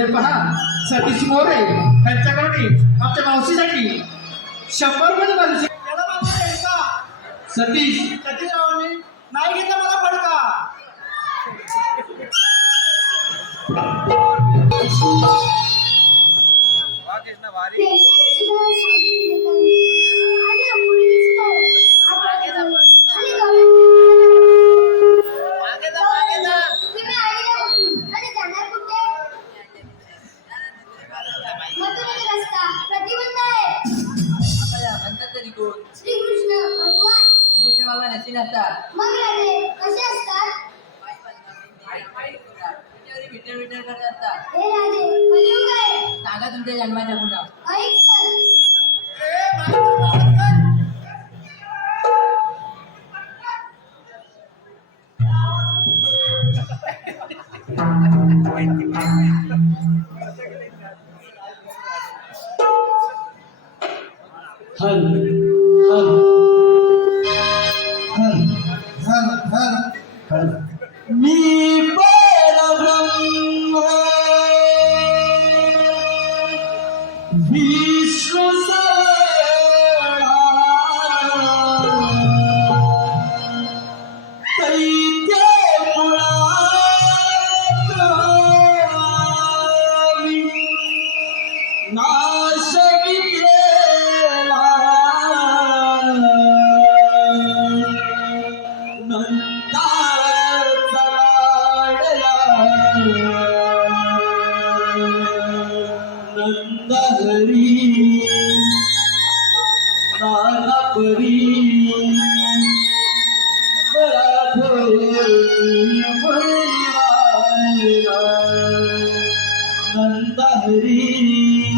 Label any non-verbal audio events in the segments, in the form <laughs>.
हे पहा सतीश मोरे यांच्याकडे आमच्या मावशीसाठी शंभर माझा फडका सतीश. सतीशरावांनी नाही घेतला मला फडका. नसतील असतात. मग राजे कसे असतात? विठ्ठल विठ्ठल करत असतात. हे राजे कलियुग आहे सांगा तुमच्या जन्माच्या पुन्हा ऐक तर <laughs> हल me. Hari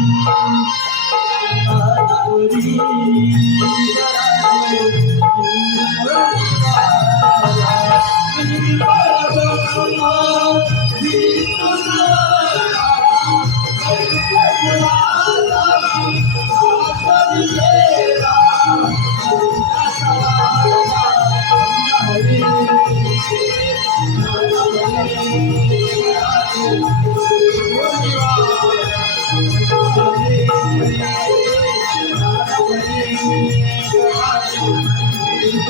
Hari I'm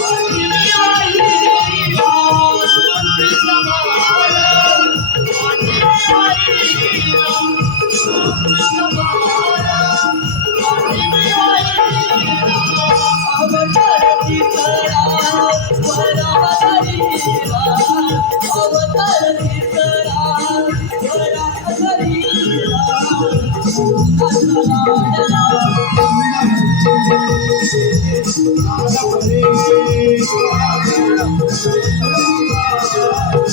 வாழ்க்கையாய்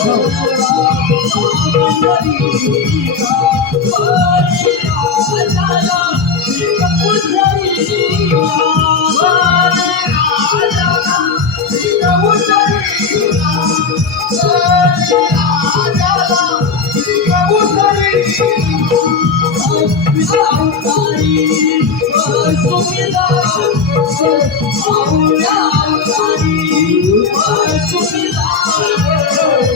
是吧？我爱着你，我爱着你呀，亲爱的家乡，你让我想你哟。我爱着你呀，亲爱的家乡，你让我想你。我爱着你呀，亲爱的家乡，你让我想你。啊，我爱着你，我爱着你呀，亲爱的家乡，你让我想你。我爱着你。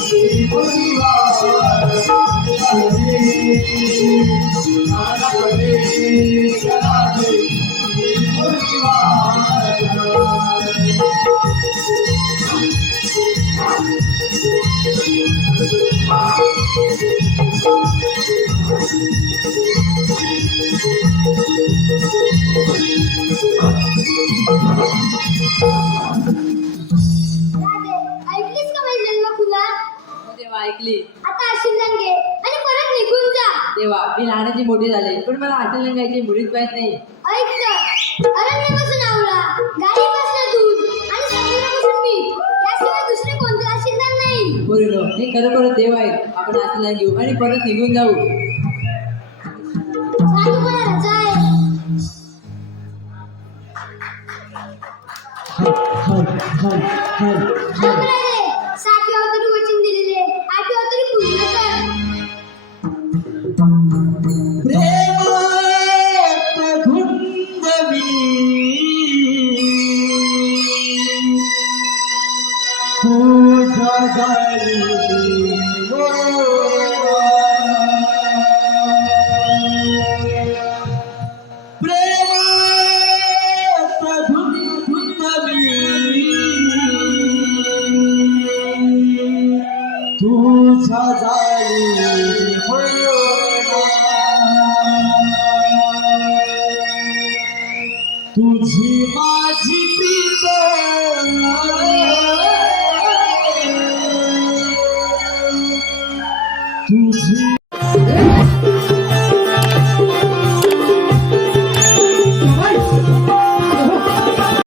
জীবনী ऐकली. आता आशीर्वाद घे आणि परत निघून जा. देवा मी लहानाची मोठी झाले पण मला हाती रंगायची मुळीच माहीत नाही. ऐक तर अरण्यापासून आवळा गाडीपासून दूध आणि समुद्रापासून मीठ याशिवाय दुसरे कोणते आशीर्वाद नाही. बोललो हे खरोखर देव आहे. आपण हाती घेऊ आणि परत निघून जाऊ. मला रजा आहे. थांब तुझी माझी प्रीत. तुझी